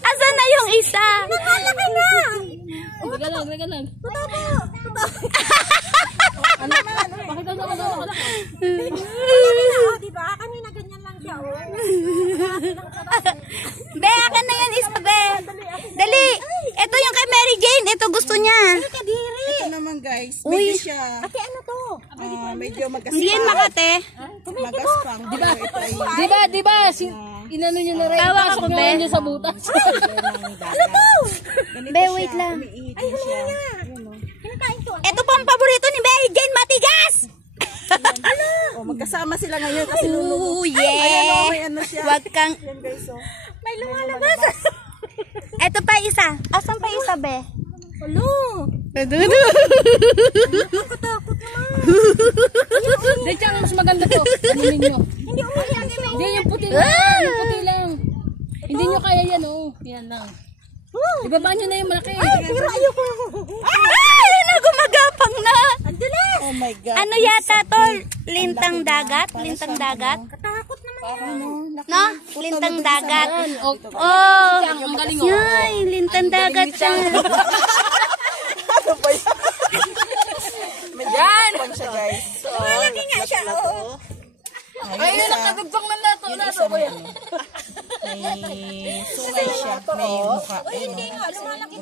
Asan na yung isa? Nakalaki na. Galag. Ano naman? Pakita na. Diba? Kanina ganyan lang siya. Be, akin na yan isa, be. Dali. Ito yung kay Mary Jane. Ito gusto niya. Kadiri. Ito naman guys, medyo siya, Ate, ano to? medyo magaspang. Hindi yan Makate. Magaspang. Diba? Ito ay Diba? Inano nyo na rin. Tawa ako, Pasok be. naman nyo sa butas. Be, wait lang. umiitin siya. Kinakain ko. Ito po ang paborito ni Mary Jane, matigas. Oh, magkasama sila ngayon kasi Oh, lulubog. Ayan o, yeah. may ano siya. Wag kang... Ayan guys, oh. May lumalabas. Ito pa isa. Asan pa isa, be? Hello. Takot naman. Hindi, tsaka mas maganda to. Ano ninyo? Hindi umiyak. Hindi, yung puti lang. Yung puti lang. Hindi nyo kaya yan, oh. Yan lang. Ibaba nyo na yung malaki. Pero ayoko. Ay, ano, gumagapang na. Ang dilis. Oh my God. Ano yata to? Lintang dagat? Lintang dagat? Katakot naman yan. No? Lintang dagat. Yan. Oh. Oh. Ang galing, oh. Yay, lintang dagat siya. Ano ba yan? Yan! Siya guys. So, Malaki nga siya. Oo. Ayun, nakadugtong na nato. may sungay siya, may mukha. Hindi nga. Lumalaki.